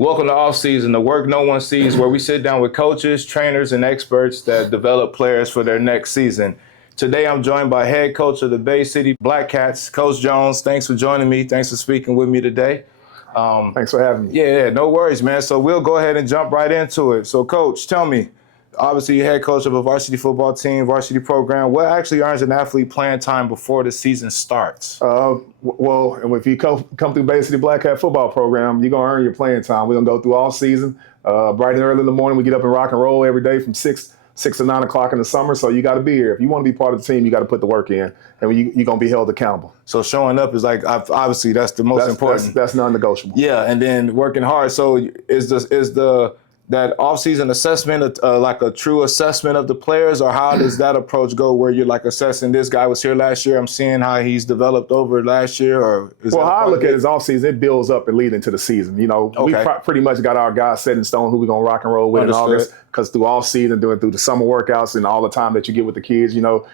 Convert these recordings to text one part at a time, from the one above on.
Welcome to Off Season, the work no one sees, where we sit down with coaches, trainers, and experts that develop players for their next season. Today, I'm joined by head coach of the Bay City Black Cats, Coach Jones. Thanks for joining me. Thanks for speaking with me today. Thanks for having me. Yeah, no worries, man. So we'll go ahead and jump right into it. So, Coach, tell me, obviously, you're head coach of a varsity football team, varsity program. What actually earns an athlete playing time before the season starts? Well, if you come through Bay City Black Cat football program, you're going to earn your playing time. We're going to go through all season. Bright and early in the morning, we get up and rock and roll every day from 6 to 9 o'clock in the summer. So you got to be here. If you want to be part of the team, you got to put the work in, and you're going to be held accountable. So showing up is like, obviously, that's the most important. That's non-negotiable. Yeah, and then working hard. So is that off-season assessment like a true assessment of the players, or how does that approach go where you're like assessing this guy was here last year, I'm seeing how he's developed over last year? Or how I look at it is off-season, it builds up and lead into the season. You know, we pretty much got our guys set in stone who we're going to rock and roll with in August, because through off-season, through the summer workouts and all the time that you get with the kids, you know,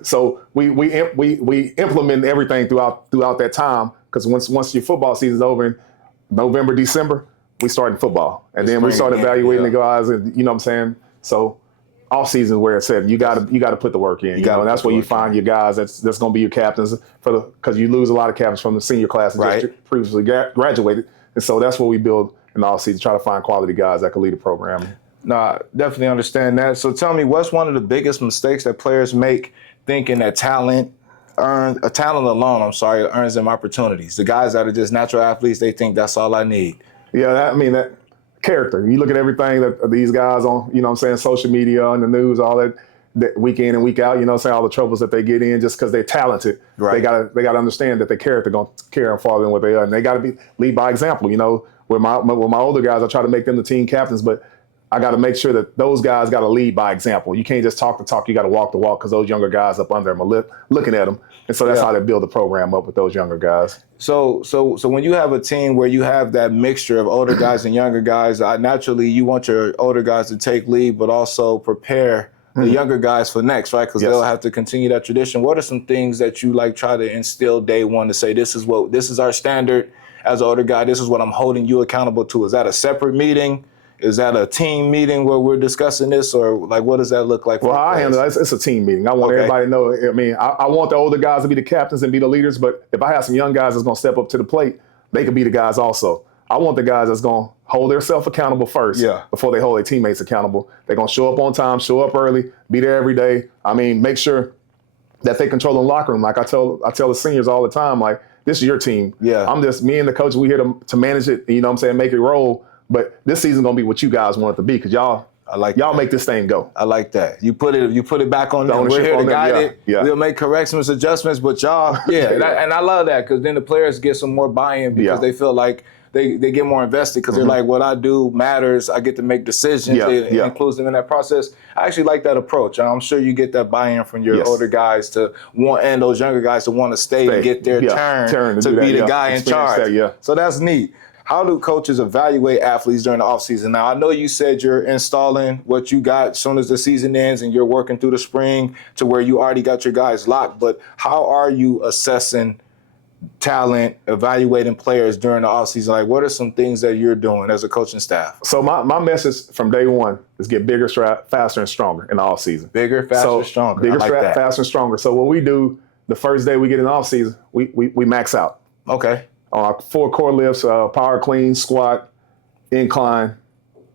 so we implement everything throughout that time, because once your football season's over in November, December, we start in football, and then we start evaluating the guys, and you know what I'm saying. So, off season where it's said you got to put the work in. You know, and that's where you find your guys. That's going to be your captains because you lose a lot of captains from the senior class that just previously graduated, and so that's what we build in the off season. Try to find quality guys that can lead the program. No, I definitely understand that. So tell me, what's one of the biggest mistakes that players make thinking that talent alone earns them opportunities? The guys that are just natural athletes, they think that's all I need. Yeah, that character. You look at everything that these guys on, you know what I'm saying, social media and the news, all that week in and week out, you know what I'm saying, all the troubles that they get in just because they're talented. Right. They gotta understand that their character gonna carry them farther than what they are. And they gotta lead by example. You know, with my older guys, I try to make them the team captains, but I got to make sure that those guys got to lead by example. You can't just talk the talk. You got to walk the walk, because those younger guys up under them are looking at them. And so that's how they build the program up with those younger guys. So when you have a team where you have that mixture of older guys and younger guys, naturally you want your older guys to take lead, but also prepare the younger guys for next, right? Because they'll have to continue that tradition. What are some things that you try to instill day one to say, this is our standard as an older guy, this is what I'm holding you accountable to? Is that a separate meeting? Is that a team meeting where we're discussing this, or what does that look like? Well, I handle it. It's a team meeting. I want everybody to know. I mean, I want the older guys to be the captains and be the leaders, but if I have some young guys that's going to step up to the plate, they could be the guys also. I want the guys that's going to hold themselves accountable first before they hold their teammates accountable. They're going to show up on time, show up early, be there every day. I mean, make sure that they control the locker room. Like I tell the seniors all the time, like, this is your team. Yeah. I'm just, me and the coach, we here to manage it, you know what I'm saying, make it roll. But this season's gonna be what you guys want it to be, because y'all make this thing go. I like that. You put it back on them. We're here to guide it. Yeah. We'll make corrections, adjustments, but y'all, and I love that, because then the players get some more buy-in, because they feel like they get more invested, because they're like, what I do matters. I get to make decisions. It includes them in that process. I actually like that approach. I'm sure you get that buy-in from your older guys to want, and those younger guys to want to stay and get their turn to be the guy in charge. So that's neat. How do coaches evaluate athletes during the offseason? Now, I know you said you're installing what you got as soon as the season ends, and you're working through the spring to where you already got your guys locked. But how are you assessing talent, evaluating players during the offseason? Like, what are some things that you're doing as a coaching staff? So my message from day one is get bigger, faster, and stronger in the offseason. Bigger, faster, stronger. Bigger, faster, and stronger. So what we do the first day we get in the offseason, we max out. Okay. 4 core lifts, power clean, squat, incline,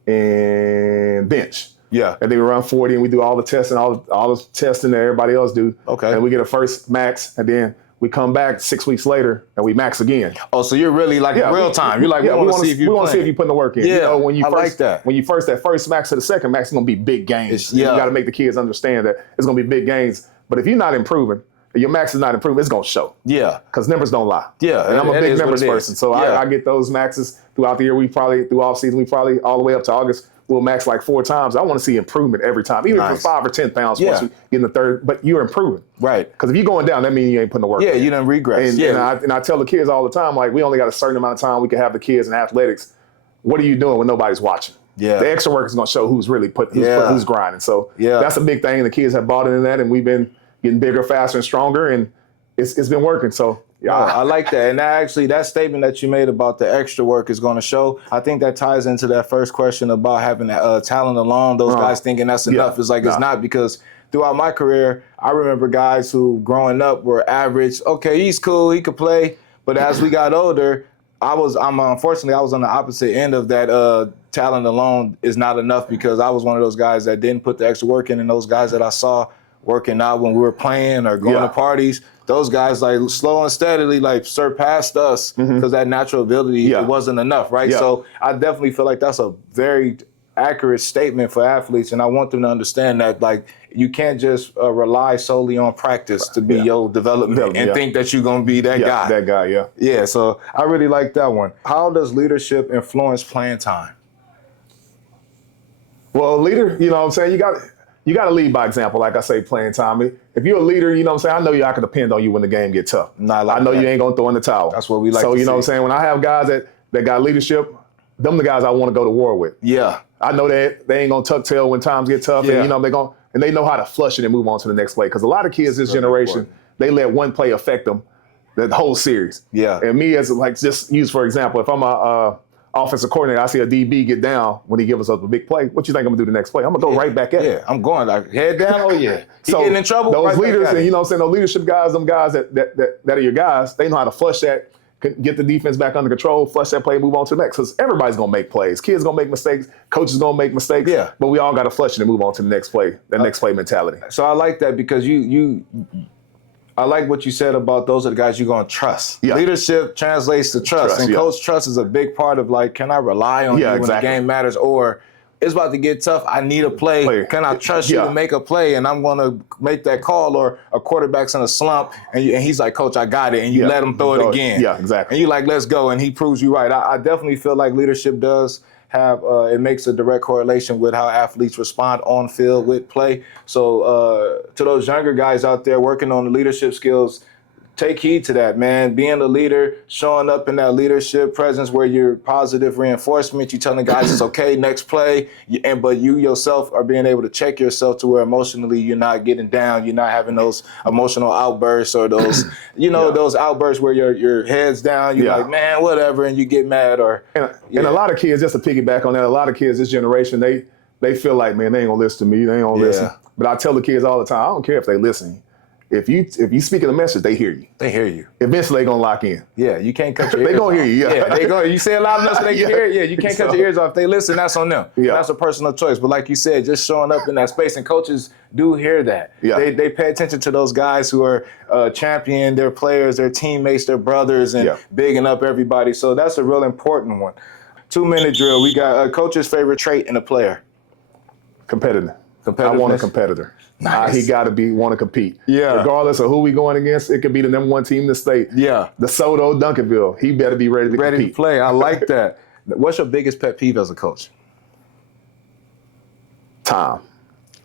and bench. Yeah. And then we run 40, and we do all the testing, all the testing that everybody else do. Okay. And we get a first max, and then we come back 6 weeks later and we max again. Oh, so you're really like in real time. You're like, we want to see if you're putting the work in. Yeah, you know, when you like that. When you that first max to the second max, it's going to be big gains. You got to make the kids understand that it's going to be big gains. But if you're not improving, your max is not improving, it's going to show. Yeah. Because numbers don't lie. Yeah. And I'm a big numbers person. So I get those maxes throughout the year. Through off season, all the way up to August, we'll max like 4 times. I want to see improvement every time, even if it's 5 or 10 pounds once you get in the third, but you're improving. Right. Because if you're going down, that means you ain't putting the work in. You done regress. And I tell the kids all the time, like, we only got a certain amount of time we can have the kids in athletics. What are you doing when nobody's watching? Yeah. The extra work is going to show who's really who's grinding. So that's a big thing. The kids have bought into that, and we've been getting bigger, faster, and stronger, and it's been working. So Yeah, I like that. And that statement that you made about the extra work is going to show. I think that ties into that first question about having talent alone. Those guys thinking that's enough. It's like it's not, because throughout my career, I remember guys who growing up were average. Okay, he's cool, he could play. But as we got older, unfortunately, I was on the opposite end of that. Talent alone is not enough, because I was one of those guys that didn't put the extra work in, and those guys that I saw working out when we were playing or going to parties, those guys like slow and steadily like surpassed us because that natural ability it wasn't enough, right? So I definitely feel like that's a very accurate statement for athletes, and I want them to understand that like you can't just rely solely on practice to be your development and think that you're going to be that guy. That guy, Yeah, so I really like that one. How does leadership influence playing time? Well, leader, you know what I'm saying, you got to lead by example, like I say, playing time. If you're a leader, you know what I'm saying, I know I can depend on you when the game gets tough. I know you ain't going to throw in the towel. That's what we like to see. So, you know what I'm saying, when I have guys that got leadership, them the guys I want to go to war with. Yeah. I know that they ain't going to tuck tail when times get tough. And, you know, they know how to flush it and move on to the next play. Because a lot of kids this generation, they let one play affect them the whole series. Yeah. And me as like, just use for example, if I'm a offensive coordinator, I see a DB get down when he gives us a big play. What you think I'm gonna do the next play? I'm gonna go right back at him. Yeah, I'm going like head down. Oh yeah, he getting in trouble. Those leaders, and you know what I'm saying, those leadership guys, them guys that are your guys, they know how to flush that, get the defense back under control, flush that play, move on to the next. Because everybody's gonna make plays. Kids gonna make mistakes. Coaches gonna make mistakes. Yeah, but we all got to flush it and move on to the next play. That next play mentality. So I like that, because I like what you said about those are the guys you're going to trust. Yeah. Leadership translates to trust. And coach trust is a big part of like, can I rely on you when the game matters? Or it's about to get tough, I need a play. Can I trust you to make a play? And I'm going to make that call. Or a quarterback's in a slump and he's like, coach, I got it. And you let him throw it again. Yeah, exactly. And you're like, let's go. And he proves you right. I definitely feel like leadership does have it makes a direct correlation with how athletes respond on field with play. So to those younger guys out there working on the leadership skills, take heed to that, man. Being a leader, showing up in that leadership presence where you're positive reinforcement, you telling the guys it's okay, next play, but you yourself are being able to check yourself to where emotionally you're not getting down, you're not having those emotional outbursts or those, those outbursts where your head's down, you're like, man, whatever, and you get mad. And a lot of kids, just to piggyback on that, a lot of kids this generation, they feel like, man, they ain't gonna listen to me, they ain't gonna listen. But I tell the kids all the time, I don't care if they listen. If you speaking a message, they hear you. They hear you. Eventually, they gonna lock in. Yeah, you can't cut your ears They gonna hear you. Yeah, they go. You say it loud enough so they can hear it. Yeah, you can't cut your ears off. If they listen, that's on them. Yeah, that's a personal choice. But like you said, just showing up in that space, and coaches do hear that. Yeah, they pay attention to those guys who are championing their players, their teammates, their brothers, and bigging up everybody. So that's a real important one. 2-minute drill. We got a coach's favorite trait in a player. Competitive. I want a competitor. Nice. He got to want to compete. Yeah. Regardless of who we going against, it could be the number one team in the state. Yeah. DeSoto, Duncanville. He better be ready to compete. Ready to play. I like that. What's your biggest pet peeve as a coach? Time.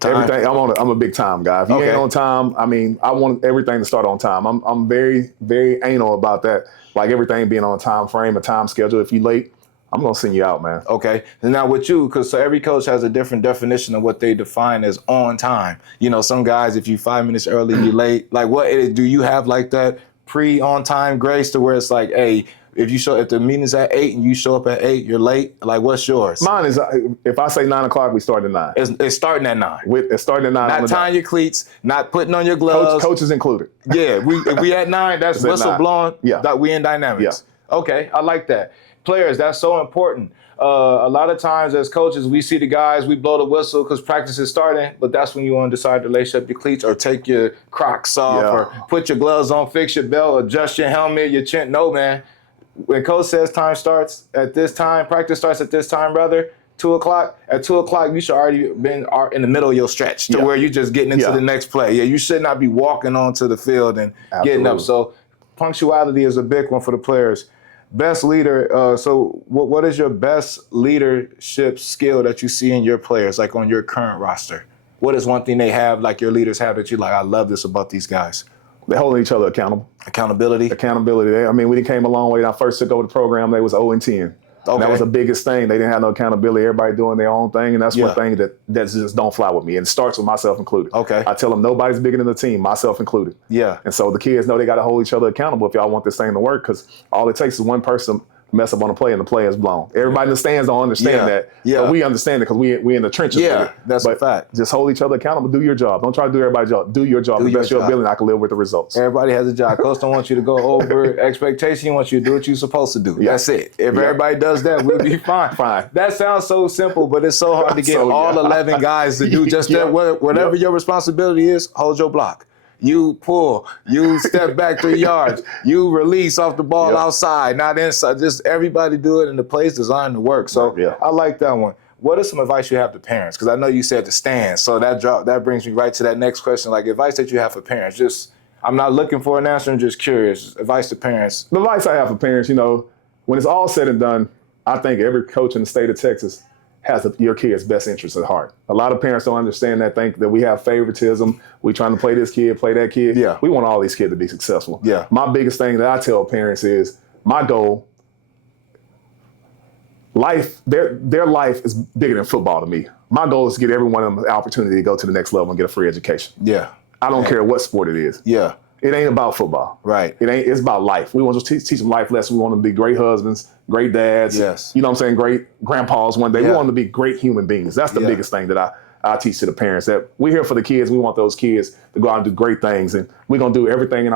Everything. I'm a big time guy. If you ain't on time, I mean, I want everything to start on time. I'm very, very anal about that. Like everything being on a time frame, a time schedule. If you late, I'm going to send you out, man. Okay. And now with you, because every coach has a different definition of what they define as on time. You know, some guys, if you 5 minutes early, you're late. Like, what do you have like that pre-on time grace to where it's like, hey, if the meeting's at 8 and you show up at 8, you're late? Like, what's yours? Mine is, if I say 9 o'clock, we start at 9. It's starting at 9. It's starting at 9. Not tying your cleats, not putting on your gloves. Coaches included. Yeah. If we at 9, that's whistle blowing. Yeah. We in dynamics. Yeah. Okay. I like that. Players, that's so important. A lot of times as coaches, we see the guys, we blow the whistle because practice is starting, but that's when you want to decide to lace up your cleats or take your Crocs off or put your gloves on, fix your belt, adjust your helmet, your chin. No, man. When coach says time starts at this time, practice starts at this time, brother, 2 o'clock. At 2 o'clock, you should already been in the middle of your stretch to where you're just getting into the next play. Yeah, you should not be walking onto the field and getting up. So punctuality is a big one for the players. Best leader, so what is your best leadership skill that you see in your players, like on your current roster? What is one thing they have, like your leaders have, that you like, I love this about these guys? They're holding each other accountable. Accountability? Accountability. I mean, we came a long way. When I first took over the program, they was 0-10. Okay. And that was the biggest thing. They didn't have no accountability. Everybody doing their own thing. And that's one thing that just don't fly with me. And it starts with myself included. Okay. I tell them nobody's bigger than the team, myself included. Yeah. And so the kids know they got to hold each other accountable if y'all want this thing to work, because all it takes is one person mess up on a play and the play is blown. Everybody in the stands don't understand that. Yeah. But we understand it because we in the trenches. Yeah, with it. that's a fact. Just hold each other accountable. Do your job. Don't try to do everybody's job. Do your job. The best your ability, and I can live with the results. Everybody has a job. Coach don't want you to go over expectation. He wants you to do what you're supposed to do. Yeah. That's it. If everybody does that, we'll be fine. Fine. That sounds so simple, but it's so hard to get all 11 guys to do just that. Whatever your responsibility is, hold your block. You pull, you step back 3 yards, you release off the ball outside, not inside. Just everybody do it, and the play's designed to work. So I like that one. What is some advice you have to parents? Because I know you said the stands, so that brings me right to that next question. Like, advice that you have for parents. Just, I'm not looking for an answer, I'm just curious. Advice to parents. The advice I have for parents, when it's all said and done, I think every coach in the state of Texas has your kid's best interest at heart. A lot of parents don't understand that, think that we have favoritism. We trying to play this kid, play that kid. Yeah. We want all these kids to be successful. Yeah. My biggest thing that I tell parents is my goal, their life is bigger than football to me. My goal is to get every one of them the opportunity to go to the next level and get a free education. Yeah. I don't care what sport it is. Yeah. It ain't about football. Right. It's about life. We want to teach them life lessons. We want them to be great husbands, great dads. Yes. You know what I'm saying? Great grandpas one day. Yeah. We want them to be great human beings. That's the biggest thing that I teach to the parents, that we're here for the kids. We want those kids to go out and do great things. And we're going to do everything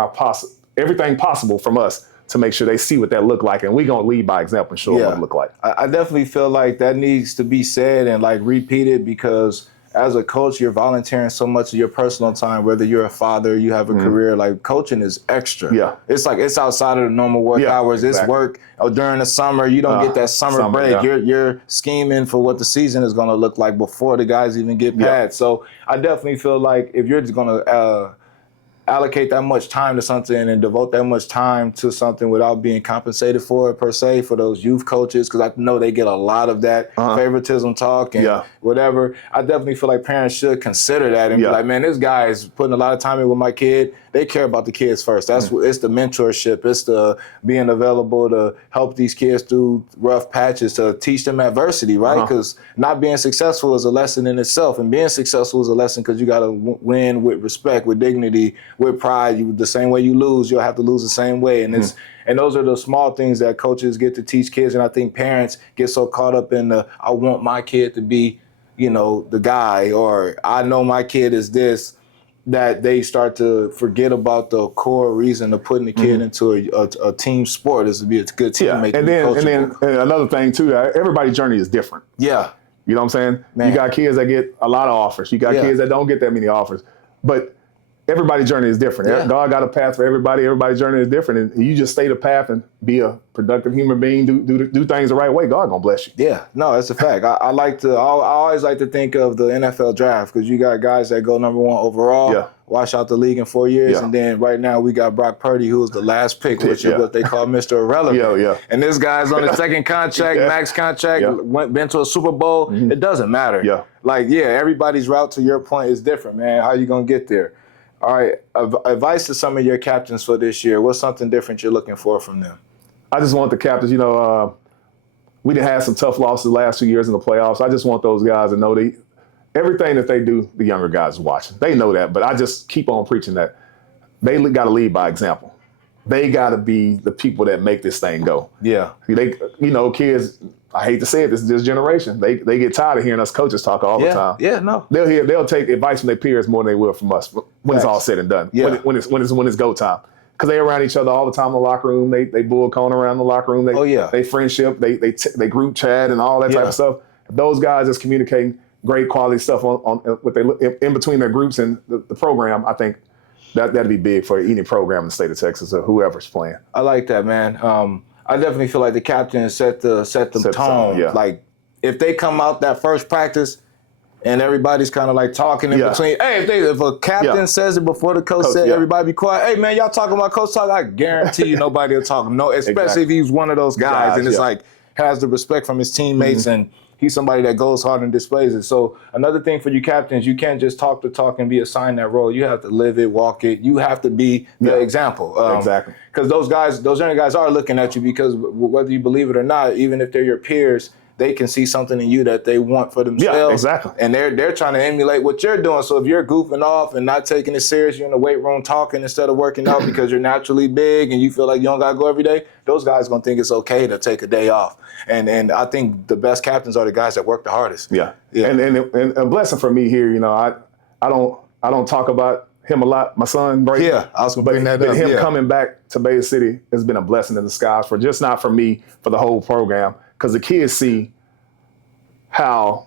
everything possible from us to make sure they see what that look like. And we're going to lead by example and show them what it look like. I definitely feel like that needs to be said and like repeated, because as a coach, you're volunteering so much of your personal time, whether you're a father, you have a career, like coaching is extra. Yeah. It's like, it's outside of the normal work hours. It's work during the summer. You don't get that summer break. Yeah. You're scheming for what the season is going to look like before the guys even get pads. So I definitely feel like if you're just going to allocate that much time to something and devote that much time to something without being compensated for it per se, for those youth coaches, because I know they get a lot of that favoritism talk and whatever. I definitely feel like parents should consider that and be like, man, this guy is putting a lot of time in with my kid. They care about the kids first. That's what it's the mentorship. It's the being available to help these kids through rough patches, to teach them adversity, right? Because not being successful is a lesson in itself, and being successful is a lesson because you got to win with respect, with dignity, with pride. The same way you lose, you'll have to lose the same way. And and those are the small things that coaches get to teach kids. And I think parents get so caught up in I want my kid to be, the guy, or I know my kid is this, that they start to forget about the core reason of putting the kid into a team sport, is to be a good teammate. And then another thing too, everybody's journey is different. Yeah. You know what I'm saying? Man. You got kids that get a lot of offers. You got kids that don't get that many offers. But everybody's journey is different. Yeah. God got a path for everybody. Everybody's journey is different. And you just stay the path and be a productive human being, do things the right way. God gonna bless you. Yeah, no, that's a fact. I always like to think of the NFL draft, because you got guys that go number 1 overall, wash out the league in 4 years, and then right now we got Brock Purdy, who was the last pick, which is what they call Mr. Irrelevant. And this guy's on his second contract, max contract, been to a Super Bowl. It doesn't matter. Everybody's route, to your point, is different, man. How you gonna get there? All right, advice to some of your captains for this year. What's something different you're looking for from them? I just want the captains, we done had some tough losses the last 2 years in the playoffs. I just want those guys to know everything that they do, the younger guys watching. They know that, but I just keep on preaching that. They got to lead by example. They got to be the people that make this thing go. Yeah. Kids, I hate to say it, this generation, they get tired of hearing us coaches talk all the time. Yeah, no. They'll take advice from their peers more than they will from us when it's all said and done. Yeah. When it's go time. Because they around each other all the time in the locker room. They bull cone around the locker room. They friendship. They group chat and all that type of stuff. If those guys just communicating great quality stuff in between their groups and the program, I think that'd be big for any program in the state of Texas or whoever's playing. I like that, man. I definitely feel like the captain set the tone. Like, if they come out that first practice and everybody's kind of like talking in between. Hey, if a captain says it before the coach said, everybody be quiet. Hey, man, y'all talking about coach talk? I guarantee you nobody will talk. No, especially if he's one of those guys and it's like has the respect from his teammates and he's somebody that goes hard and displays it. So another thing for you captains, you can't just talk the talk and be assigned that role. You have to live it, walk it. You have to be the example. Exactly. Because those young guys are looking at you because whether you believe it or not, even if they're your peers, they can see something in you that they want for themselves. Yeah, exactly. And they're trying to emulate what you're doing. So if you're goofing off and not taking it serious, you're in the weight room talking instead of working out because you're naturally big and you feel like you don't got to go every day, those guys going to think it's okay to take a day off. And I think the best captains are the guys that work the hardest. Yeah. And a blessing for me here, I don't talk about him a lot, my son, Brady. Yeah, I was going to bring that up. But him coming back to Bay City has been a blessing in disguise for just not for me, for the whole program. Because the kids see how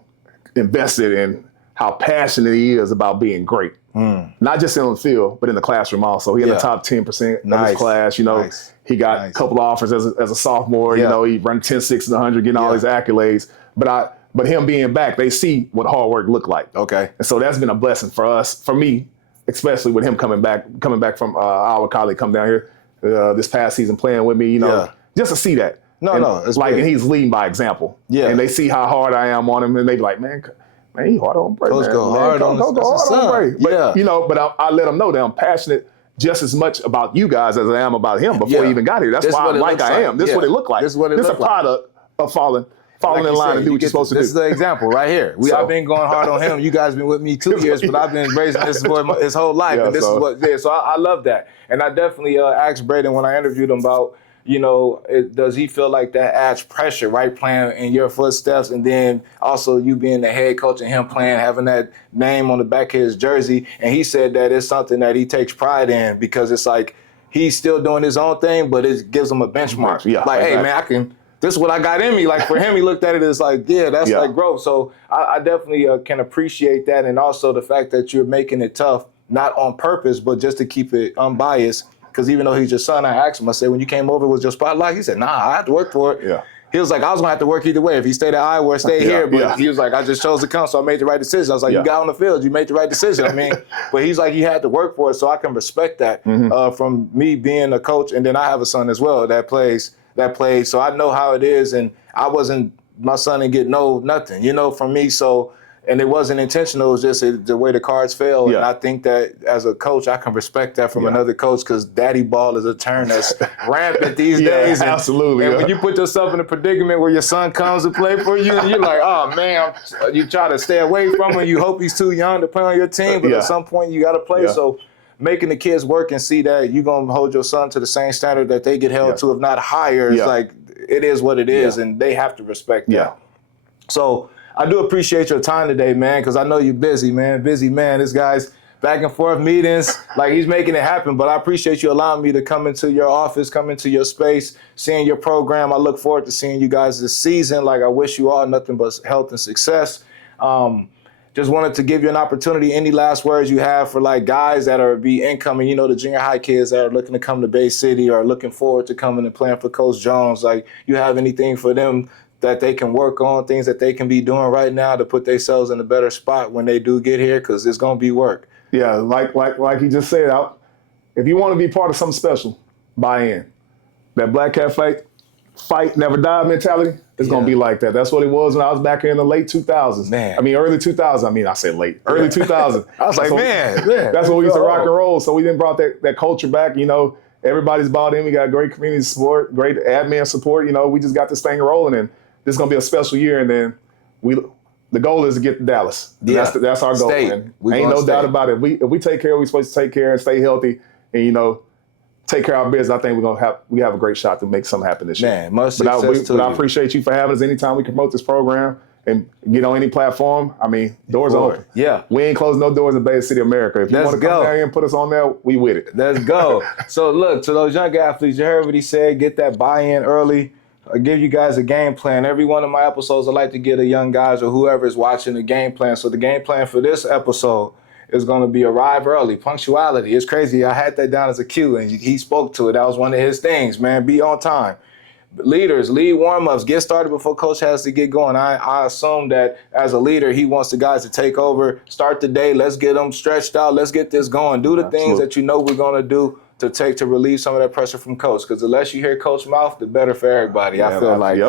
invested and how passionate he is about being great. Not just in the field, but in the classroom also. He in the top 10% of his class. He got a couple of offers as a sophomore. He run 10, 6, and 100, getting all these accolades. But him being back, they see what hard work looked like. Okay. And so that's been a blessing for us, for me, especially with him coming back from our college, come down here this past season playing with me, just to see that. And he's leading by example. Yeah. And they see how hard I am on him, and they be like, man, he hard on Brady. Go hard on Brady. But I let them know that I'm passionate just as much about you guys as I am about him before he even got here. That's why I am. This is what it looked like. This is a product of falling in line and do what you're supposed to do. This is the example right here. I've been going hard on him. You guys been with me 2 years, but I've been raising this boy his whole life. And this is what. Yeah, so I love that. And I definitely asked Braden when I interviewed him about, does he feel like that adds pressure, right? Playing in your footsteps, and then also you being the head coach and him playing, having that name on the back of his jersey. And he said that it's something that he takes pride in because it's like he's still doing his own thing, but it gives him a benchmark. Yeah, like, hey, man, this is what I got in me. Like for him, he looked at it as like, that's like growth. So I definitely can appreciate that. And also the fact that you're making it tough, not on purpose, but just to keep it unbiased. Because even though he's your son, I asked him, I said, when you came over, was your spotlight? He said, nah, I had to work for it. Yeah. He was like, I was going to have to work either way. If he stayed at Iowa or stayed here. But he was like, I just chose to come, so I made the right decision. I was like, you got on the field. You made the right decision. But he's like, he had to work for it, so I can respect that from me being a coach. And then I have a son as well that plays. So I know how it is. And my son didn't get nothing, from me. So, and it wasn't intentional. It was just the way the cards fell. Yeah. And I think that as a coach, I can respect that from another coach because daddy ball is a term that's rampant these days. And, absolutely. And when you put yourself in a predicament where your son comes to play for you, and you're like, oh, man, you try to stay away from him. You hope he's too young to play on your team, but at some point you got to play. So making the kids work and see that you're going to hold your son to the same standard that they get held to, if not higher. It's like, it is what it is, and they have to respect that. So I do appreciate your time today, man, because I know you're busy, man. Busy man. This guy's back and forth meetings, like he's making it happen. But I appreciate you allowing me to come into your office, come into your space, seeing your program. I look forward to seeing you guys this season. Like, I wish you all nothing but health and success. Just wanted to give you an opportunity. Any last words you have for like guys that are incoming, the junior high kids that are looking to come to Bay City or looking forward to coming and playing for Coach Jones? Like, you have anything for them that they can work on, things that they can be doing right now to put themselves in a better spot when they do get here? Because it's going to be work. Yeah, like he just said, if you want to be part of something special, buy in. That Black Cat fight never die mentality, it's going to be like that. That's what it was when I was back in the late 2000s. Man. Early 2000s. I said late. Early 2000s. I was like, man. That's when we used to rock and roll. So we then brought that culture back, Everybody's bought in. We got great community support, great admin support. We just got this thing rolling, and this is going to be a special year. And then the goal is to get to Dallas. Yeah. That's our goal, man. Ain't no doubt about it. If we take care of what we're supposed to take care and stay healthy and, take care of our business, I think we have a great shot to make something happen this year. Man, much success to you. But I appreciate you for having us. Anytime we can promote this program and get on any platform, doors are open. Yeah. We ain't closing no doors in Bay City, America. If you want to come down here and put us on there, we with it. Let's go. So look, to those young athletes, you heard what he said, get that buy-in early. I give you guys a game plan. Every one of my episodes, I like to get a young guys or whoever is watching a game plan. So the game plan for this episode is going to be arrive early, punctuality. It's crazy. I had that down as a cue, and he spoke to it. That was one of his things, man. Be on time. Leaders, lead warm-ups, get started before coach has to get going. I assume that as a leader, he wants the guys to take over, start the day. Let's get them stretched out. Let's get this going. Do the things that we're going to do. to take to relieve some of that pressure from coach. Because the less you hear coach mouth, the better for everybody. I feel like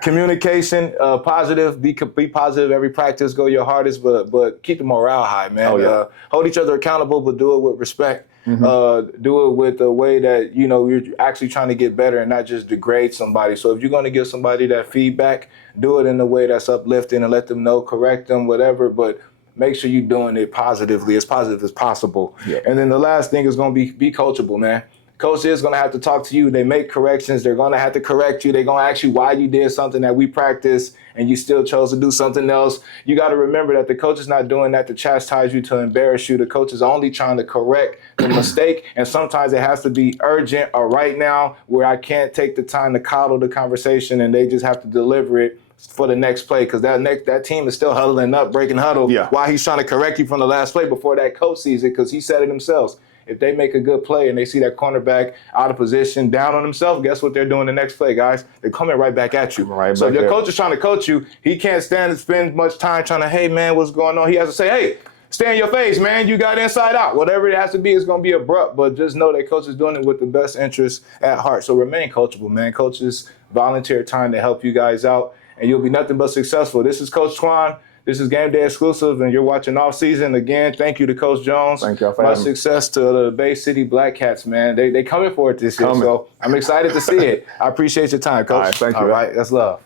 communication, positive, be positive every practice, go your hardest, but keep the morale high, man. Hold each other accountable, but do it with respect. Do it with a way that, you know, you're actually trying to get better and not just degrade somebody. So if you're going to give somebody that feedback, do it in a way that's uplifting and let them know, correct them, whatever, but make sure you're doing it positively, as positive as possible. Yeah. And then the last thing is going to be coachable, man. Coach is going to have to talk to you. They make corrections. They're going to have to correct you. They're going to ask you why you did something that we practiced and you still chose to do something else. You got to remember that the coach is not doing that to chastise you, to embarrass you. The coach is only trying to correct the mistake. And sometimes it has to be urgent or right now, where I can't take the time to coddle the conversation and they just have to deliver it for the next play, because that team is still huddling up, breaking huddle, while he's trying to correct you from the last play before that coach sees it, because he said it himself. If they make a good play and they see that cornerback out of position, down on himself, guess what they're doing the next play, guys? They're coming right back at you. So if your coach is trying to coach you, he can't stand to spend much time trying to, hey, man, what's going on? He has to say, hey, stay in your face, man. You got inside out. Whatever it has to be, it's going to be abrupt. But just know that coach is doing it with the best interest at heart. So remain coachable, man. Coaches volunteer time to help you guys out, and you'll be nothing but successful. This is Coach Twan. This is Game Day Exclusive, and you're watching Off Season. Again, thank you to Coach Jones. Thank you for having me. Much success to the Bay City Black Cats, man. They coming for it this year, so I'm excited to see it. I appreciate your time, Coach. All right, thank you. All right, that's love.